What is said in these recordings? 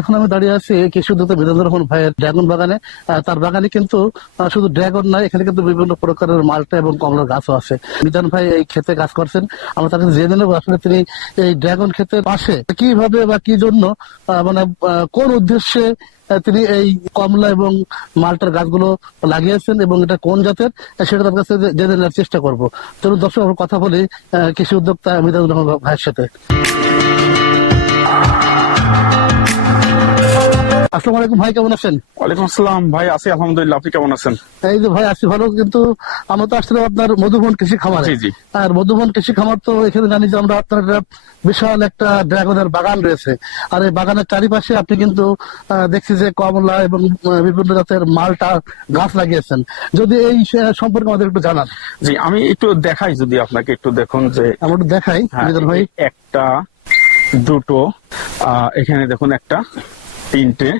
এখন আমি দাঁড়িয়ে আছি কৃষি উদ্যোক্তা বিধান রহমান ভাইয়ের ড্রাগন বাগানে। তার বাগানে কিন্তু শুধু ড্রাগন নয়, এখানে কিন্তু বিভিন্ন প্রকারের মালটা এবং কমলার গাছও আছে। বিধান ভাই এই ক্ষেতে কাজ করছেন। আমরা কাছে জেনে নেব আসলে তিনি এই ড্রাগন ক্ষেতের পাশে কীভাবে বা কি জন্য মানে কোন উদ্দেশ্যে তিনি এই কমলা এবং মালটার গাছগুলো লাগিয়েছেন এবং এটা কোন জাতের, সেটা তার কাছে জেনে নেওয়ার চেষ্টা করব। চলুন দর্শক, আমরা কথা বলি কৃষি উদ্যোক্তা মিজানুর রহমান ভাইয়ের সাথে। আসসালামু আলাইকুম ভাই কেমন আছেন? ওয়ালাইকুম আসসালাম ভাই আছি আলহামদুলিল্লাহ। আপনি কেমন আছেন? এই যে ভাই আছি ভালো কিন্তু আমরা তো আসলে আপনার মধুবন কৃষি খামার। আর মধুবন কৃষি খামার তো এখানে জানি যে আমরা আপনার বিশাল একটা ড্রাগনের বাগান রয়েছে। আর এই বাগানের চারিপাশে আপনি কিন্তু দেখছি যে কমলা এবং বিভিন্ন জাতের মালটা গাছ লাগিয়েছেন। যদি এই সম্পর্কে আমাদের একটু জানান। জি আমি একটু দেখাই যদি আপনাকে একটু দেখুন যে আমরা একটু দেখাই হ্যাঁ, ভাই। একটা দুটো আহ, এখানে দেখুন একটা। তিনটে।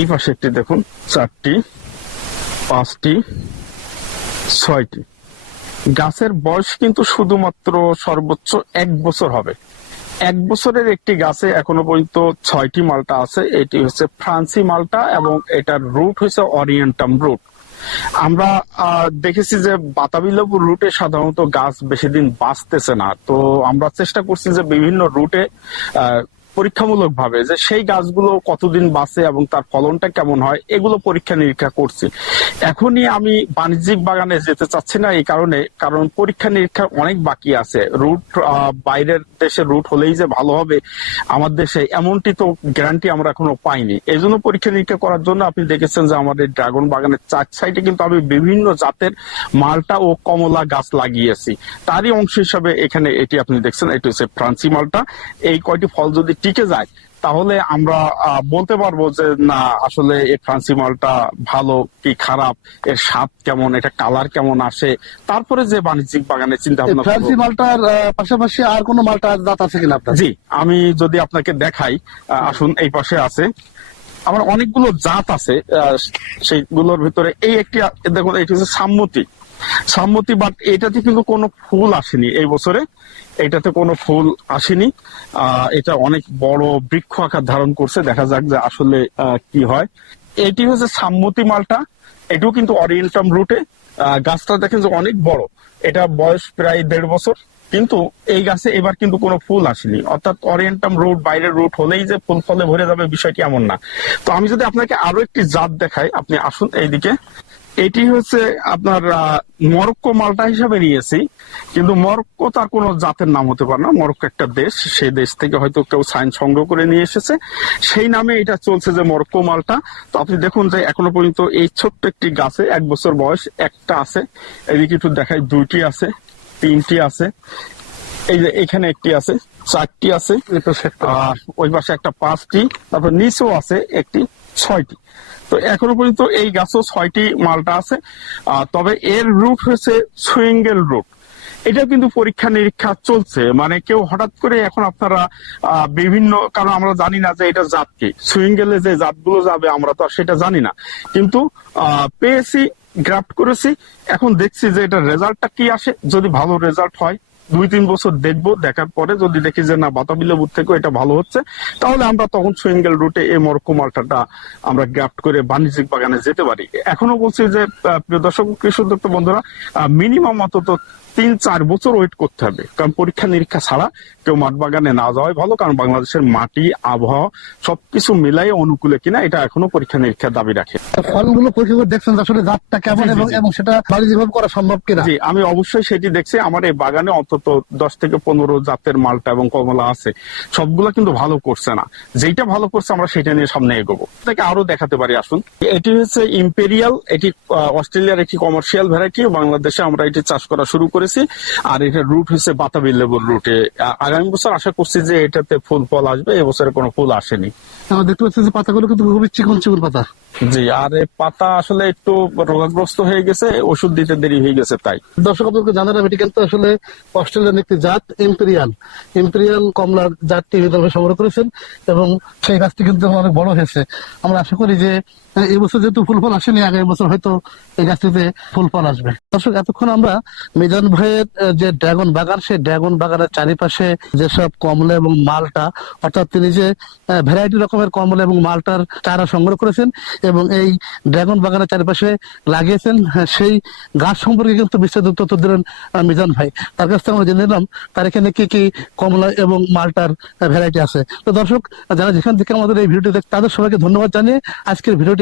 এই পাশে একটি দেখুন, চারটি, পাঁচটি, ছয়টি। গাছের বয়স কিন্তু শুধুমাত্র সর্বোচ্চ এক বছর হবে। এক বছরের একটি গাছে এখনও পর্যন্ত ছয়টি মালটা আছে। এটি হচ্ছে ফ্রান্সি মালটা এবং এটার রুট হচ্ছে অরিয়েন্টাম রুট। আমরা দেখেছি যে বাতাবি লেবু রুটে সাধারণত গাছ বেশি দিন বাঁচতেছে না। তো আমরা চেষ্টা করছি যে বিভিন্ন রুটে পরীক্ষামূলক ভাবে যে সেই গাছগুলো কতদিন বাঁচে এবং তার ফলনটা কেমন হয়, এগুলো পরীক্ষা নিরীক্ষা করছি। এখনই আমি বাণিজ্যিক বাগানে যেতে চাচ্ছি না এই কারণে, কারণ পরীক্ষা নিরীক্ষা অনেক বাকি আছে। রুট বাইরের দেশে রুট হলেই যে ভালো হবে, আমার দেশে এমনটি তো গ্যারান্টি আমরা এখনও পাইনি। এই জন্য পরীক্ষা নিরীক্ষা করার জন্য আপনি দেখেছেন যে আমাদের ড্রাগন বাগানের চার সাইডে কিন্তু আমি বিভিন্ন জাতের মালটা ও কমলা গাছ লাগিয়েছি। তারই অংশ হিসাবে এখানে এটি আপনি দেখছেন, এটি হচ্ছে ফ্রান্সি মালটা। এই কয়টি ফল যদি টিকে যায়। তাহলে আমরা বলতে পারব যে না আসলে এই ফ্রান্সি মালটা ভালো কি খারাপ? এর স্বাদ কেমন? এটা কালার কেমন আসে? তারপরে যে বাণিজ্যিক বাগানে চিন্তা ভাবনা ফ্রান্সি মালটার পাশাপাশি আর কোনো মালটা জাত আছে কিনা আপনার? জি আমি যদি আপনাকে দেখাই আসুন এই পাশে আছে। আমার অনেকগুলো জাত আছে সেইগুলোর ভিতরে এই একটি দেখুন এটি হচ্ছে সাম্মতি। সাম্মতি বাট এটাতে কিন্তু কোনো ফুল আসেনি এই বছরে। এটাতে কোনো ফুল আসেনি। এটা অনেক বড় বৃক্ষ আকার ধারণ করছে। দেখা যাক যে আসলে কি হয়। এটি হচ্ছে সাম্মতি মালটা। এটিও কিন্তু অরিয়েন্টাম রুটে গাছটা দেখেন যে অনেক বড়। এটা বয়স প্রায় দেড় বছর। কিন্তু এই গাছে এবার কিন্তু কোনো ফুল আসেনি। অর্থাৎ অরিয়েন্টাম রুট বাইরের রুট হলেই যে ফুল ফলে ভরে যাবে বিষয়টি এমন না। তো আমি যদি আপনাকে আরও একটি জাত দেখাই, আপনি আসুন এইদিকে। এটি হচ্ছে আপনার মরক্কো মালটা হিসাবে নিয়েছি কিন্তু মরক্কো তার কোনো জাতের নাম হতে পারে না। মরক্কো একটা দেশ সেই দেশ থেকে হয়তো কেউ সাইন সংগ্রহ করে নিয়ে এসেছে। সেই নামে এটা চলছে যে মরক্কো মালটা। তো আপনি দেখুন যে এখনও পর্যন্ত এই ছোট্ট একটি গাছে এক বছর বয়স একটা আছে। এদিকে একটু দেখাই দুইটি আছে তিনটি আছে। এই যে এখানে একটি আছে চারটি আছে। আর ওই পাশে একটা পাঁচটি তারপর নিচেও আছে একটি। ছয়টি। তো এখনও পর্যন্ত এই গাছও ছয়টি মালটা আছে। তবে এর রুট হচ্ছে সুইঙ্গেল রুট। এটা কিন্তু পরীক্ষা নিরীক্ষা চলছে। মানে কেউ হঠাৎ করে এখন আপনারা বিভিন্ন, কারণ আমরা জানি না যে এটা জাত কি। সুইঙ্গেলে যে জাতগুলো যাবে, আমরা তো সেটা জানি না। কিন্তু পেয়েছি, গ্রাফট করেছি। এখন দেখছি যে এটা রেজাল্টটা কি আসে। যদি ভালো রেজাল্ট হয় দুই তিন বছর দেখব দেখার পরে যদি দেখি যে না বাতাবি লেবুর থেকেও এটা ভালো হচ্ছে তাহলে আমরা তখন সুইঙ্গেল রুটে এই মরক্কো মালটাটা আমরা গ্রাফট করে বাণিজ্যিক বাগানে যেতে পারি। এখনও বলছি যে প্রিয় দর্শক কৃষি উদ্যোক্তা বন্ধুরা মিনিমাম অন্তত তিন চার বছর ওয়েট করতে হবে। কারণ পরীক্ষা নিরীক্ষা ছাড়া কেউ মাঠ বাগানে না যাওয়াই ভালো কারণ বাংলাদেশের মাটি আবহাওয়া সবকিছু মিলাই অনুকূলে কিনা এটা এখনও পরীক্ষা নিরীক্ষার দাবি রাখে। ফলগুলো পরীক্ষা করে দেখছেন আসলে জাতটা কেমন এবং এবং সেটা বাণিজ্যিকভাবে করা সম্ভব কিনা? জি আমি অবশ্যই সেটি দেখছি। আমার এই বাগানে অন্তত দশ থেকে পনেরো জাতের মালটা এবং কমলা আছে। সবগুলো কিন্তু ভালো করছে না। যেটা ভালো করছে আমরা সেটা নিয়ে সামনে এগোবো। তাকে আরও দেখাতে পারি আসুন। এটি হচ্ছে ইম্পেরিয়াল এটি অস্ট্রেলিয়ার একটি কমার্শিয়াল ভ্যারাইটি বাংলাদেশে আমরা এটি চাষ করা শুরু করেছি। আর এটার রুট হচ্ছে বাতাবি লেবুর রুটে আগামী বছর আশা করছি যে এটাতে ফুল ফল আসবে এবছরে কোনো ফুল আসেনি। আমরা দেখতে পাচ্ছি যে পাতাগুলো কিন্তু খুবই চিকন চিকন পাতা। জি আর পাতা আসলে একটু রোগাগ্রস্ত হয়ে গেছে ওষুধ দিতে দেরি হয়ে গেছে তাই। দর্শক আপনাদেরকে জানালাম এটি কিন্তু আসলে অস্ট্রেলিয়ান একটি জাত, এম্পেরিয়াল। এম্পেরিয়াল কমলার জাতটি ভাই সংগ্রহ করেছেন এবং সেই গাছটি কিন্তু অনেক বড় হয়েছে। আমরা আশা করি যে আহ, এই বছর যেহেতু ফুল ফল আসেনি আগামী বছর হয়তো এই গাছটিতে ফুল ফল আসবে। দর্শক এতক্ষণ আমরা মিজান ভাইয়ের যে ড্রাগন বাগান সেই ড্রাগন বাগানের চারিপাশে যেসব কমলা এবং মালটা অর্থাৎ তিনি যে ভ্যারাইটি রকমের কমলা এবং মালটার চারা সংগ্রহ করেছেন এবং এই ড্রাগন বাগানের চারিপাশে লাগিয়েছেন হ্যাঁ, সেই গাছ সম্পর্কে কিন্তু বিস্তারিত তথ্য দিলেন মিজান ভাই। তার কাছ থেকে আমরা জেনে নিলাম তার এখানে কি কি কমলা এবং মালটার ভ্যারাইটি আছে। তো দর্শক যারা যেখান থেকে আমাদের এই ভিডিওটি দেখ তাদের সবাইকে ধন্যবাদ জানিয়ে আজকের ভিডিওটি